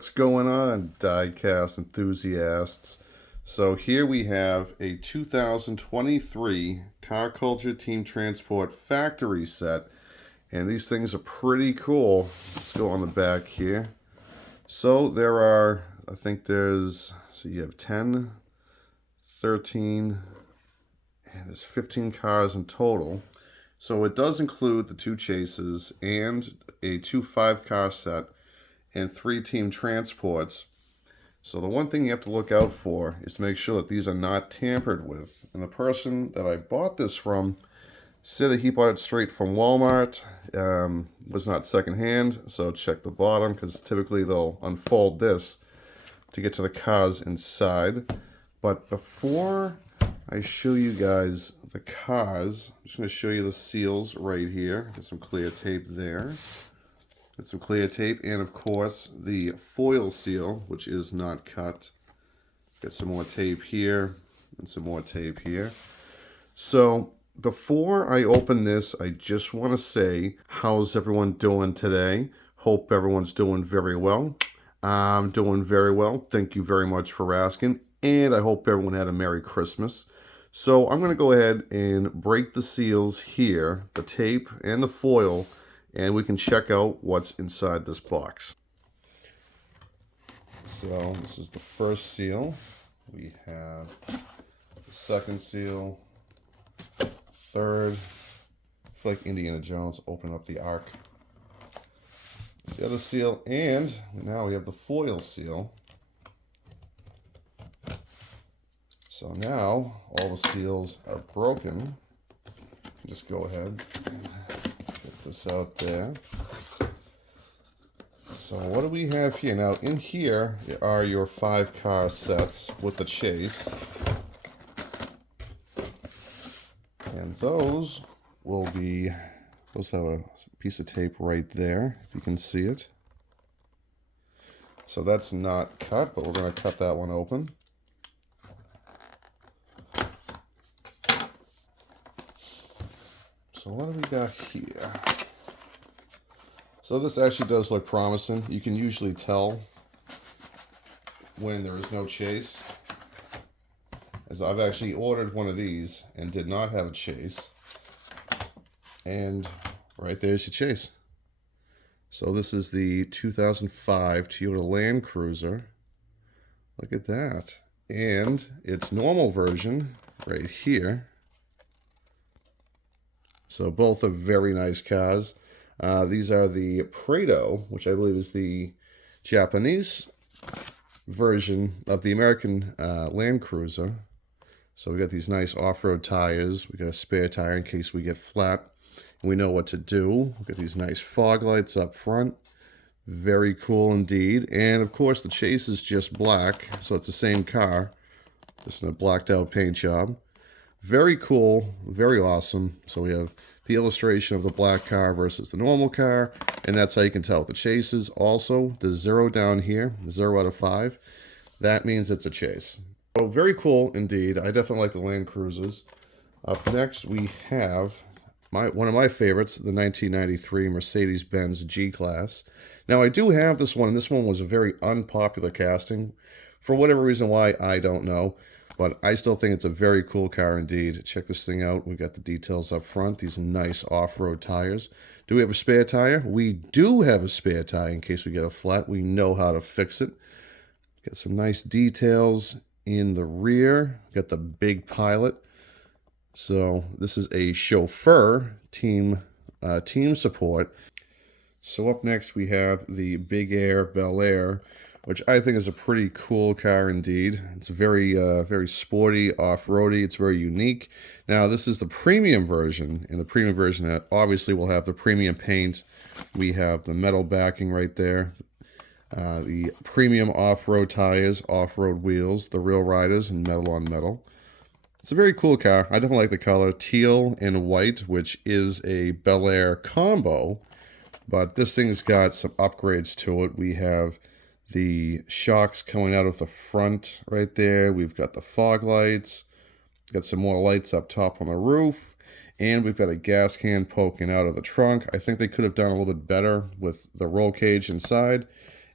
What's going on, diecast enthusiasts? So here we have a 2023 Car Culture Team Transport factory set, and these things are pretty cool. Let's go on the back here. So there are, I think there's, so you have 10, 13, and there's 15 cars in total. So it does include the 2 chases and a 2 5-car set and 3 team transports. So the one thing you have to look out for is to make sure that these are not tampered with. And the person that I bought this from said that he bought it straight from Walmart. Was not secondhand, so check the bottom because typically they'll unfold this to get to the cars inside. But before I show you guys the cars, I'm just going to show you the seals right here. Got some clear tape there. Got some clear tape, and of course the foil seal, which is not cut. Got some more tape here and some more tape here. So before I open this, I just want to say, how's everyone doing today? Hope everyone's doing very well. I'm doing very well. Thank you very much for asking. And I hope everyone had a Merry Christmas. So I'm going to go ahead and break the seals here, the tape and the foil, and we can check out what's inside this box. So this is the first seal. We have the second seal, third. I feel like Indiana Jones opening up the ark. It's the other seal, and now we have the foil seal. So now all the seals are broken. Just go ahead and get this out there. So what do we have here? Now in here are your 5-car sets with the chase. And those have a piece of tape right there, if you can see it. So that's not cut, but we're going to cut that one open. So what do we got here? So this actually does look promising. You can usually tell when there is no chase, as I've actually ordered one of these and did not have a chase. And right there's your chase. So this is the 2005 Toyota Land Cruiser. Look at that. And its normal version right here. So both are very nice cars. These are the Prado, which I believe is the Japanese version of the American Land Cruiser. So we got these nice off-road tires. We got a spare tire in case we get flat. And we know what to do. We got these nice fog lights up front. Very cool indeed. And of course the chase is just black, so it's the same car, just in a blacked out paint job. Very cool, very awesome. So we have the illustration of the black car versus the normal car, and that's how you can tell with the chases. Also, the 0 down here, 0 out of 5, that means it's a chase. So very cool indeed. I definitely like the Land Cruisers. Up next, we have one of my favorites, the 1993 Mercedes-Benz G-Class. Now, I do have this one, and this one was a very unpopular casting. For whatever reason why, I don't know. But I still think it's a very cool car indeed. Check this thing out. We got the details up front. These nice off-road tires. Do we have a spare tire? We do have a spare tire in case we get a flat. We know how to fix it. Got some nice details in the rear. Got the big pilot. So this is a chauffeur team support. So up next we have the Big Air Bel Air, which I think is a pretty cool car indeed. It's very sporty, off-roady. It's very unique. Now, this is the premium version, and the premium version obviously will have the premium paint. We have the metal backing right there. The premium off-road tires, off-road wheels, the real riders, and metal on metal. It's a very cool car. I definitely like the color. Teal and white, which is a Bel Air combo. But this thing's got some upgrades to it. We have the shocks coming out of the front right there. We've got the fog lights. Got some more lights up top on the roof. And we've got a gas can poking out of the trunk. I think they could have done a little bit better with the roll cage inside.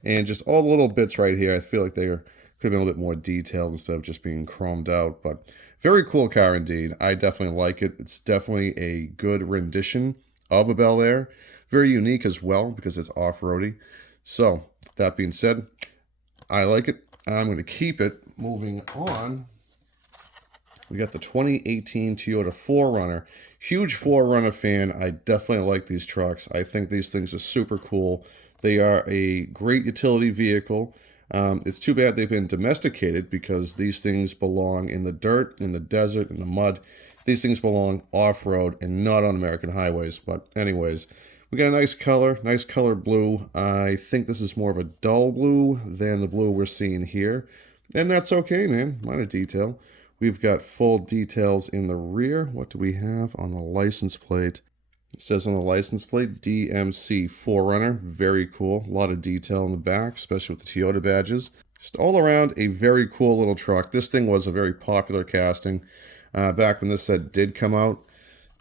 And just all the little bits right here, I feel like they could have been a little bit more detailed instead of just being chromed out. But very cool car indeed. I definitely like it. It's definitely a good rendition of a Bel Air. Very unique as well because it's off-roady. So, that being said, I like it. I'm going to keep it. Moving on, we got the 2018 Toyota 4Runner. Huge 4Runner fan. I definitely like these trucks. I think these things are super cool. They are a great utility vehicle. It's too bad they've been domesticated because these things belong in the dirt, in the desert, in the mud. These things belong off-road and not on American highways. But anyways, we got a nice color blue. I think this is more of a dull blue than the blue we're seeing here. And that's okay, man. Minor detail. We've got full details in the rear. What do we have on the license plate? It says on the license plate, DMC 4Runner. Very cool. A lot of detail in the back, especially with the Toyota badges. Just all around a very cool little truck. This thing was a very popular casting back when this set did come out.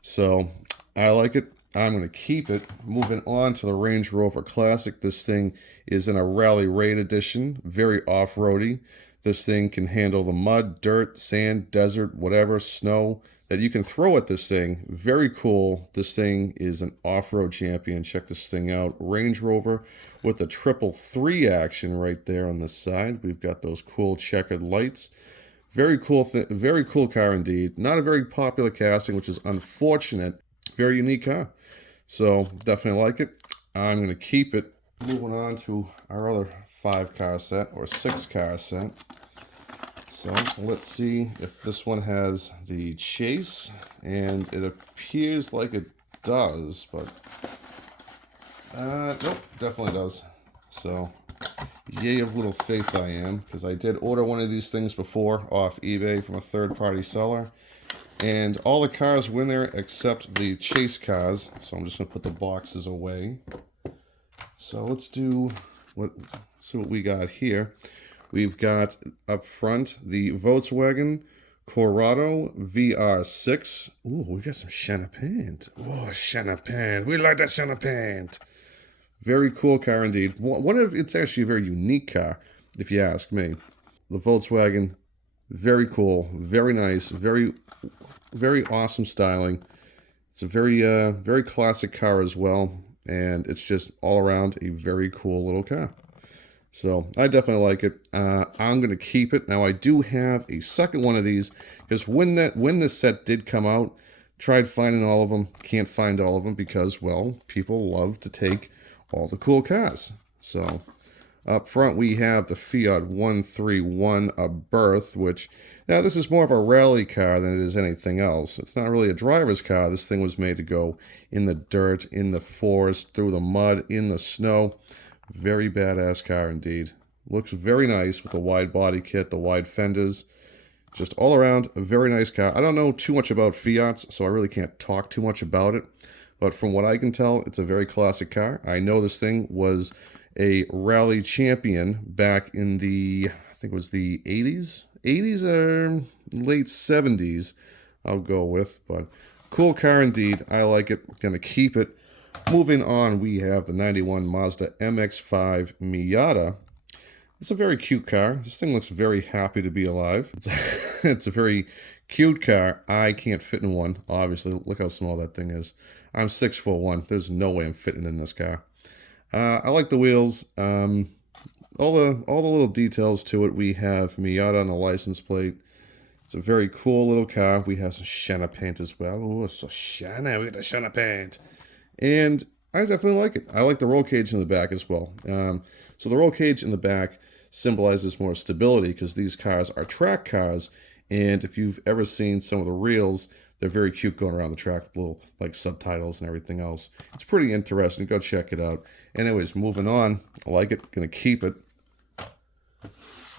So I like it. I'm going to keep it. Moving on to the Range Rover Classic. This thing is in a Rally Raid edition. Very off-roady. This thing can handle the mud, dirt, sand, desert, whatever, snow that you can throw at this thing. Very cool. This thing is an off-road champion. Check this thing out. Range Rover with the 333 action right there on the side. We've got those cool checkered lights. Very cool, very cool car indeed. Not a very popular casting, which is unfortunate. Very unique car. So definitely like it. I'm going to keep it. Moving on to our other 5-car set or 6-car set. So let's see if this one has the chase, and it appears like it does, but nope, definitely does. So yay of little faith I am, because I did order one of these things before off eBay from a third-party seller. And all the cars were in there except the chase cars. So I'm just going to put the boxes away. So let's see what we got here. We've got up front the Volkswagen Corrado VR6. Ooh, we got some Shanna paint. Oh, Shanna paint. We like that Shanna paint. Very cool car indeed. It's actually a very unique car, if you ask me. The Volkswagen, very cool, very nice, very awesome styling. It's a very classic car as well, and it's just all around a very cool little car. So I definitely like it. I'm going to keep it. Now I do have a second one of these because when this set did come out, tried finding all of them, can't find all of them because, well, people love to take all the cool cars. So up front we have the Fiat 131 Berth, which now this is more of a rally car than it is anything else. It's not really a driver's car. This thing was made to go in the dirt, in the forest, through the mud, in the snow. Very badass car indeed. Looks very nice with the wide body kit, the wide fenders. Just all around a very nice car. I don't know too much about Fiats, so I really can't talk too much about it. But from what I can tell, it's a very classic car. I know this thing was a rally champion back in the, I think it was the 80s? 80s or late 70s, I'll go with. But cool car indeed. I like it. Gonna keep it. Moving on, we have the 91 Mazda MX-5 Miata. It's a very cute car. This thing looks very happy to be alive. It's a very cute car. I can't fit in one, obviously. Look how small that thing is. I'm 6'1". There's no way I'm fitting in this car. I like the wheels. All the little details to it. We have Miata on the license plate. It's a very cool little car. We have some Shanna paint as well. Oh, so Shanna. We got the Shanna paint. And I definitely like it. I like the roll cage in the back as well. So the roll cage in the back symbolizes more stability because these cars are track cars. And if you've ever seen some of the reels, they're very cute going around the track with little like subtitles and everything else. It's pretty interesting. Go check it out. Anyways, moving on. I like it. Gonna keep it.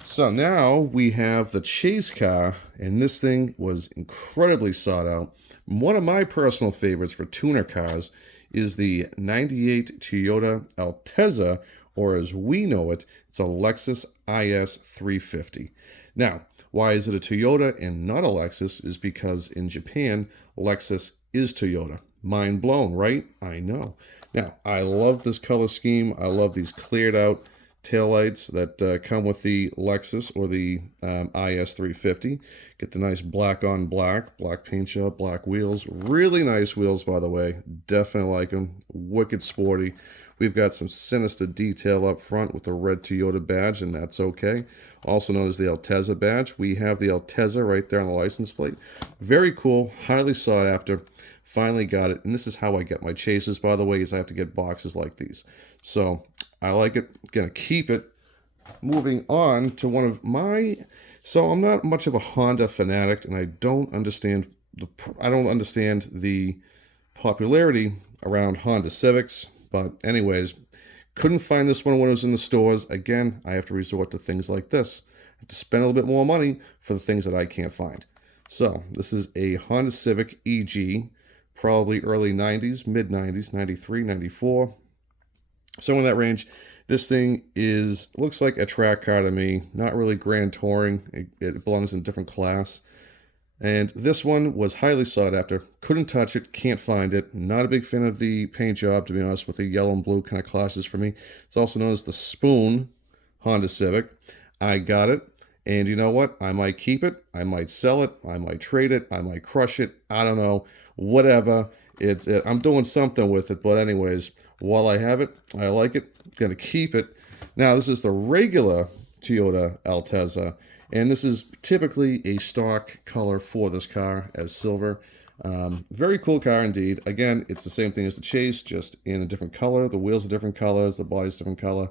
So now we have the chase car, and this thing was incredibly sought out. One of my personal favorites for tuner cars is the 98 Toyota Altezza, or as we know it, it's a Lexus IS 350. Now, why is it a Toyota and not a Lexus? Is because in Japan, Lexus is Toyota. Mind blown, right? I know. Now, I love this color scheme. I love these cleared out taillights that come with the Lexus or the IS350. Get the nice black on black paint job, black wheels. Really nice wheels, by the way. Definitely like them. Wicked sporty. We've got some sinister detail up front with the red Toyota badge, and that's okay. Also known as the Altezza badge. We have the Altezza right there on the license plate. Very cool. Highly sought after. Finally got it. And this is how I get my chases, by the way, is I have to get boxes like these. So I like it. Gonna keep it. Moving on to one of my... So I'm not much of a Honda fanatic, and I don't understand the popularity around Honda Civics. But anyways, couldn't find this one when it was in the stores. Again, I have to resort to things like this. I have to spend a little bit more money for the things that I can't find. So this is a Honda Civic EG, probably early 90s, mid 90s, 93, 94. So in that range. This thing looks like a track car to me. Not really grand touring. It belongs in a different class. And this one was highly sought after. Couldn't touch it, can't find it. Not a big fan of the paint job, to be honest, with the yellow and blue kind of clashes for me. It's also known as the Spoon Honda Civic. I got it. And you know what? I might keep it. I might sell it. I might trade it. I might crush it. I don't know. Whatever. I'm doing something with it. But anyways, while I have it, I like it. Going to keep it. Now, this is the regular Toyota Altezza, and this is typically a stock color for this car as silver. Very cool car indeed. Again, it's the same thing as the Chase, just in a different color. The wheels are different colors. The body's different color.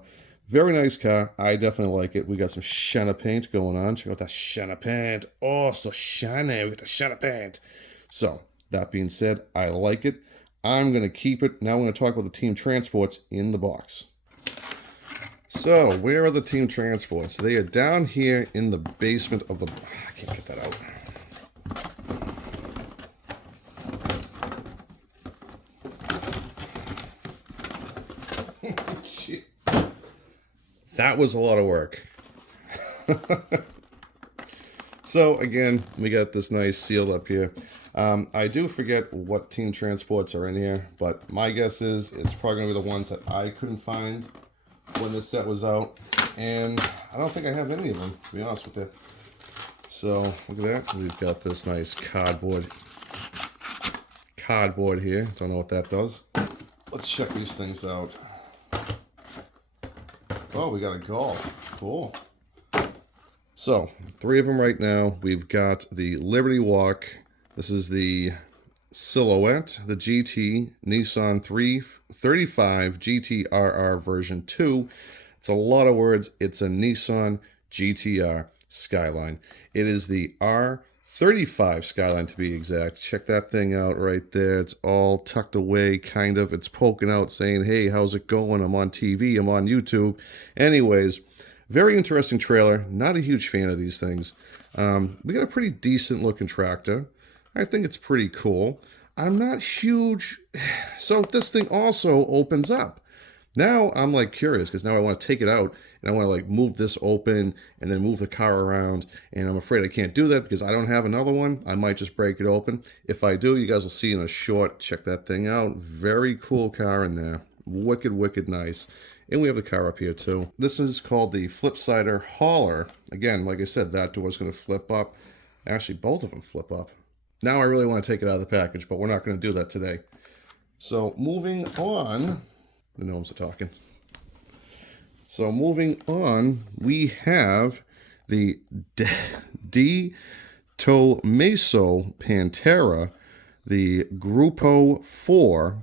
Very nice car. I definitely like it. We got some shiny paint going on. Check out that shiny paint. Oh, so shiny. We got the shiny paint. So, that being said, I like it. I'm going to keep it. Now we're going to talk about the Team Transports in the box. So, where are the Team Transports? They are down here in the basement of the... I can't get that out. That was a lot of work. So, again, we got this nice seal up here. I do forget what Team Transports are in here, but my guess is it's probably going to be the ones that I couldn't find when this set was out, and I don't think I have any of them, to be honest with you. So look at that. We've got this nice cardboard here. Don't know what that does. Let's check these things out. Oh, we got a Golf. Cool. So 3 of them right now. We've got the Liberty Walk. This is the Silhouette, the GT, Nissan 335 GTRR version 2. It's a lot of words. It's a Nissan GTR Skyline. It is the R35 Skyline to be exact. Check that thing out right there. It's all tucked away, kind of. It's poking out saying, hey, how's it going? I'm on TV. I'm on YouTube. Anyways, very interesting trailer. Not a huge fan of these things. We got a pretty decent looking tractor. I think it's pretty cool. I'm not huge. So this thing also opens up. Now I'm like curious because now I want to take it out and I want to like move this open and then move the car around. And I'm afraid I can't do that because I don't have another one. I might just break it open. If I do, you guys will see in a short. Check that thing out. Very cool car in there. Wicked, wicked nice. And we have the car up here too. This is called the Flipsider Hauler. Again, like I said, that door is going to flip up. Actually, both of them flip up. Now I really want to take it out of the package, but we're not going to do that today. So moving on, the gnomes are talking. So moving on, we have the Di Tommaso Pantera, the Gruppo 4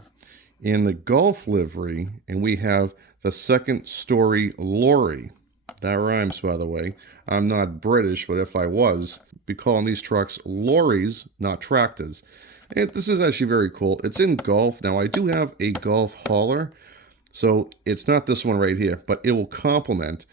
in the Golf livery, and we have the second story lorry. That rhymes, by the way. I'm not British, but if I was, I'd be calling these trucks lorries, not tractors. And this is actually very cool. It's in Golf. Now, I do have a Golf hauler, so it's not this one right here, but it will complement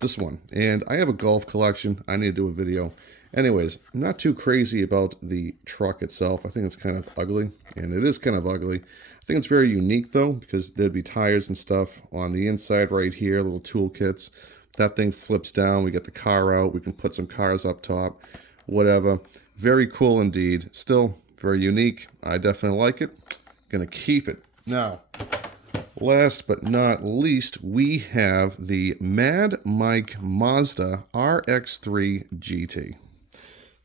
this one. And I have a Golf collection. I need to do a video. Anyways, I'm not too crazy about the truck itself. I think it's kind of ugly, and it is kind of ugly. I think it's very unique, though, because there'd be tires and stuff on the inside right here, little toolkits. That thing flips down. We get the car out. We can put some cars up top, whatever. Very cool indeed. Still very unique. I definitely like it. Gonna keep it. Now, Last but not least, we have the Mad Mike Mazda RX-3 GT.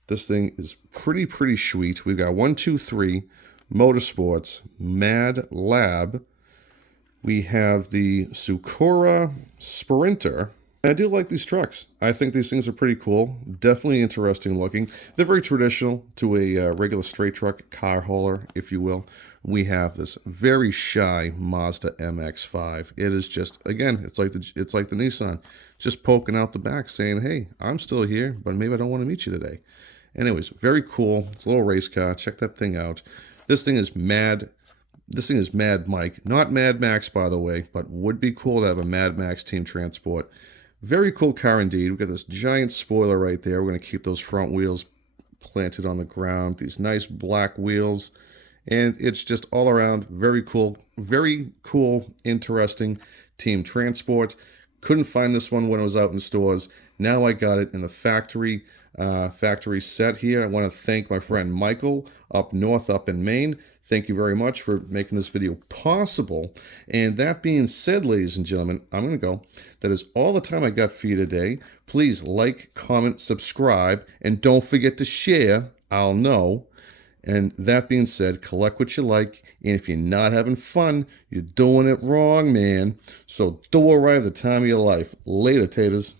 This thing is pretty sweet. We've got 1, 2, 3 Motorsports Mad Lab. We have the Sakura Sprinter. I do like these trucks. I think these things are pretty cool. Definitely interesting looking. They're very traditional to a regular straight truck, car hauler, if you will. We have this very shy Mazda MX-5. It is just, again, it's like the Nissan, just poking out the back saying, hey, I'm still here, but maybe I don't want to meet you today. Anyways, very cool. It's a little race car. Check that thing out. This thing is Mad Mike. Not Mad Max, by the way, but would be cool to have a Mad Max Team Transport. Very cool car indeed. We've got this giant spoiler right there. We're going to keep those front wheels planted on the ground. These nice black wheels. And it's just all around very cool, interesting Team Transport. Couldn't find this one when it was out in stores. Now I got it in the factory set here. I want to thank my friend Michael up north, up in Maine. Thank you very much for making this video possible. And that being said, ladies and gentlemen, I'm going to go. That is all the time I got for you today. Please like, comment, subscribe, and don't forget to share. I'll know. And that being said, collect what you like. And if you're not having fun, you're doing it wrong, man. So do it right at the time of your life. Later, taters.